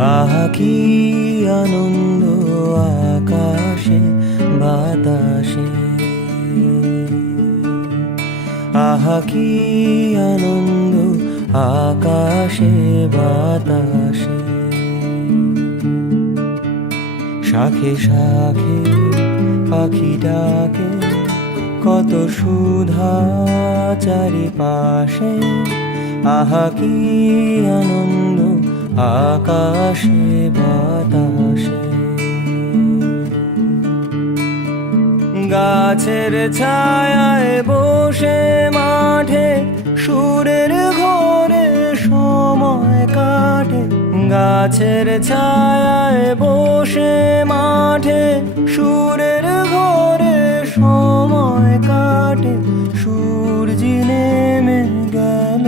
আহা কি আনন্দ আকাশে বাতাসে, আহা কি আনন্দ আকাশে বাতাসে। শাখে শাখে পাখি ডাকে, কত সুধা চারিপাশে, আহা কি আনন্দ আকাশে বাতাসে। গাছের ছায়ায় বসে মাঠে সুরের ঘোরে সময় কাটে, গাছের ছায়ায় বসে মাঠে সুরের ঘোরে সময় কাটে। সূর্য নেমে গেল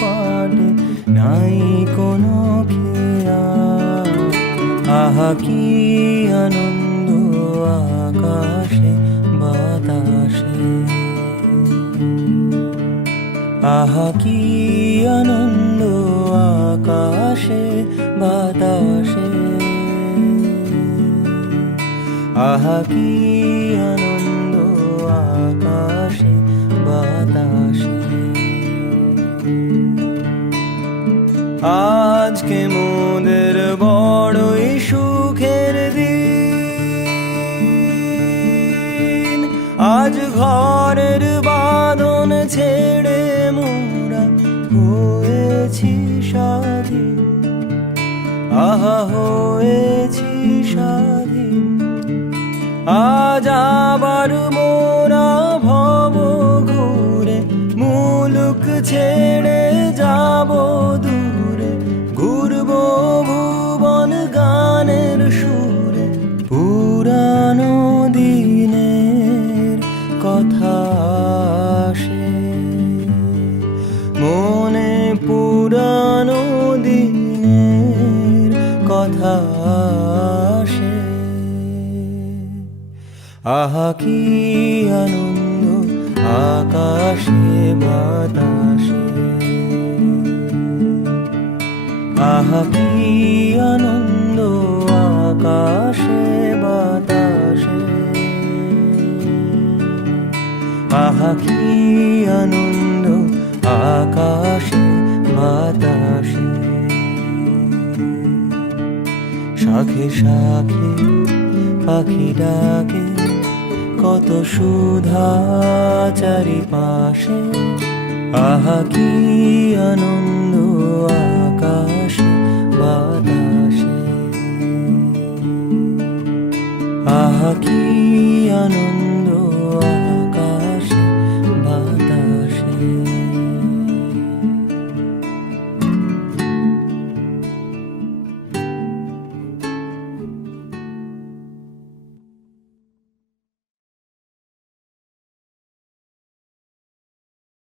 পাটে, নাই কোনো খেয়াল, আহা কি আনন্দ আকাশে বাতাসে, আহা কি আনন্দ আকাশে বাতাসে, আহা কি আনন্দ আকাশে বাতাসে। আজকে মোদের বড়ই সুখের দিন, আজ ঘরের বাঁধন ছেড়ে মোরা হয়েছি স্বাধীন, আহা হয়েছি স্বাধীন। আজ আবার মোরা ভব ঘুরে মুলুক ছেড়ে যাব দূরে, ঘুরবো ভুবন গানের সুরে। পুরানো দিনের কথা আসে মনে, পুরানো দিনের কথা আসে। আহা কি আনন্দ আকাশে বাতাসে, আহা কি আনন্দ আকাশে বাতাসে, আহা কি আনন্দ আকাশে বাতাসে। শাখে শাখে পাখি ডাকে, কত সুধা চারিপাশে, আহা কি আনন্দ আকাশে বাতাসে, আহা কি আনন্দ